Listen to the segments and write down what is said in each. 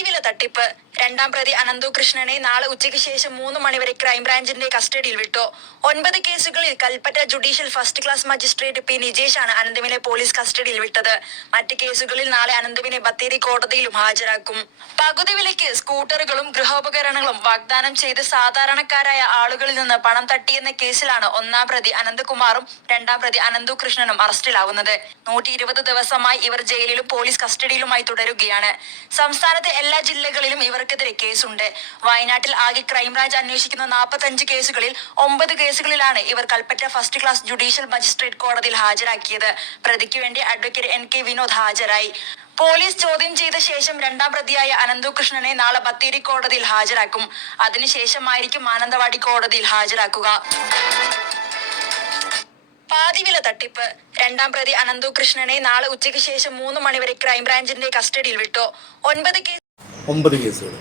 പാതിവില തട്ടിപ്പ് രണ്ടാം പ്രതി അനന്തു കൃഷ്ണനെ നാളെ ഉച്ചയ്ക്ക് ശേഷം മൂന്ന് മണിവരെ ക്രൈംബ്രാഞ്ചിന്റെ കസ്റ്റഡിയിൽ വിട്ടു. ഒൻപത് കേസുകളിൽ Kalpetta judicial first class magistrate P നിജേഷാണ് അനന്തുവിനെ പോലീസ് കസ്റ്റഡിയിൽ വിട്ടത്. മറ്റ് കേസുകളിൽ നാളെ അനന്തുവിനെ ബത്തേരി കോടതിയിലും ഹാജരാക്കും. പകുതി വിലയ്ക്ക് സ്കൂട്ടറുകളും ഗൃഹോപകരണങ്ങളും വാഗ്ദാനം ചെയ്ത് സാധാരണക്കാരായ ആളുകളിൽ നിന്ന് പണം തട്ടിയെന്ന കേസിലാണ് ഒന്നാം പ്രതി അനന്തകുമാറും രണ്ടാം പ്രതി അനന്തു കൃഷ്ണനും അറസ്റ്റിലാവുന്നത്. നൂറ്റി ഇരുപത് ദിവസമായി ഇവർ ജയിലിലും പോലീസ് കസ്റ്റഡിയിലുമായി തുടരുകയാണ്. സംസ്ഥാനത്തെ എല്ലാ ജില്ലകളിലും ഇവർക്കെതിരെ കേസുണ്ട്. വയനാട്ടിൽ ആകെ ക്രൈംബ്രാഞ്ച് അന്വേഷിക്കുന്ന നാൽപ്പത്തഞ്ച് കേസുകളിൽ ഒമ്പത് കേസുകളിലാണ് ഇവർ Kalpetta first class judicial magistrate കോടതിയിൽ ഹാജരാക്കിയത്. പ്രതിക്ക് വേണ്ടി അഡ്വക്കേറ്റ് എൻ കെ വിനോദ് ഹാജരായി. പോലീസ് ചോദ്യം ചെയ്ത ശേഷം രണ്ടാം പ്രതിയായ അനന്തു കൃഷ്ണനെ നാളെ ബത്തേരി കോടതിയിൽ ഹാജരാക്കും. അതിനുശേഷമായിരിക്കും മാനന്തവാടി കോടതിയിൽ ഹാജരാക്കുക. പാതിവില തട്ടിപ്പ്. രണ്ടാം പ്രതി അനന്തു കൃഷ്ണനെ നാളെ ഉച്ചയ്ക്ക് ശേഷം മൂന്ന് മണിവരെ ക്രൈംബ്രാഞ്ചിന്റെ കസ്റ്റഡിയിൽ വിട്ടു. ഒൻപത് കേസ് ഒമ്പത് കേസുകൾ.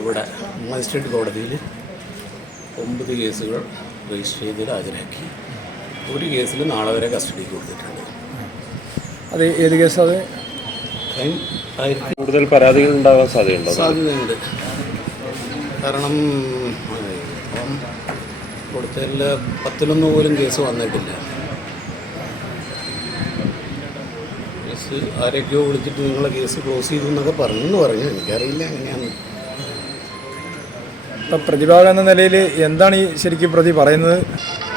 ഇവിടെ മജിസ്ട്രേറ്റ് കോടതിയിൽ ഒമ്പത് കേസുകൾ രജിസ്റ്റർ ചെയ്ത് ഹാജരാക്കി. ഒരു കേസിൽ നാളെ വരെ കസ്റ്റഡി കൊടുത്തിട്ടുണ്ട്. അത് ഏത് കേസാണ് അത്? ക്രൈം ആയിരത്തി കൂടുതൽ പരാതികൾ ഉണ്ടാകാൻ സാധ്യതയുണ്ടോ? സാധ്യതയുണ്ട്. കാരണം ഇപ്പം കൊടുത്തതിൽ പത്തിലൊന്ന് പോലും കേസ് വന്നിട്ടില്ല. കേസ് ആരൊക്കെയോ വിളിച്ചിട്ട് നിങ്ങളെ കേസ് ക്ലോസ് ചെയ്തു എന്നൊക്കെ പറഞ്ഞു എന്ന് പറഞ്ഞു. എനിക്കറിയില്ല എങ്ങനെയാണെന്ന് ഇപ്പം പ്രതിഭാഗം എന്ന നിലയിൽ എന്താണ് ഈ ശരിക്കും പ്രതി പറയുന്നത്?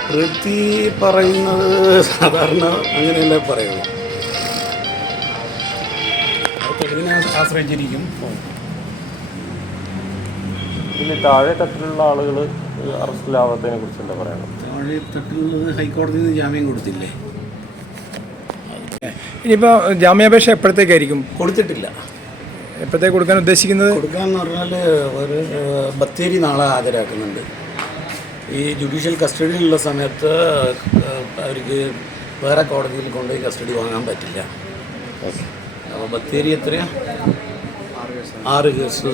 പ്രതി പറയുന്നത് സാധാരണ അങ്ങനെയല്ലേ പറയുന്നത് തെളിവിനെ ആശ്രയിച്ചിരിക്കും? ഇതിൽ താഴെ തട്ടിലുള്ള ആളുകൾ അറസ്റ്റിലാവാത്തതിനെ കുറിച്ച് എന്താ പറയുന്നത്? താഴെ തട്ടിലുള്ളത് ഹൈക്കോടതിയിൽ നിന്ന് ജാമ്യം കൊടുത്തില്ലേ? ഇനിയിപ്പോൾ ജാമ്യാപേക്ഷ എപ്പോഴത്തേക്കായിരിക്കും? കൊടുത്തിട്ടില്ല. എപ്പോഴത്തേക്ക് കൊടുക്കാൻ ഉദ്ദേശിക്കുന്നത്? കൊടുക്കാന്ന് പറഞ്ഞാൽ ഒരു ബത്തേരി നാളെ ഹാജരാക്കുന്നുണ്ട്. ഈ ജുഡീഷ്യൽ കസ്റ്റഡിയിലുള്ള സമയത്ത് അവർക്ക് വേറെ കോടതിയിൽ കൊണ്ടുപോയി കസ്റ്റഡി വാങ്ങാൻ പറ്റില്ല. അപ്പോൾ ബത്തേരി എത്രയാ? ആറ് കേസ്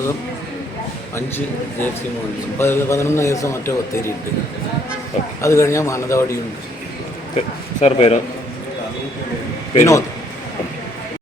അഞ്ച് മോഹൻ പതിനൊന്ന് കേസ് മറ്റോ ബത്തേരി ഉണ്ട്. അത് കഴിഞ്ഞാൽ മാനന്തവാടിയുണ്ട്. സാർ പേരോ? വിനോദ്.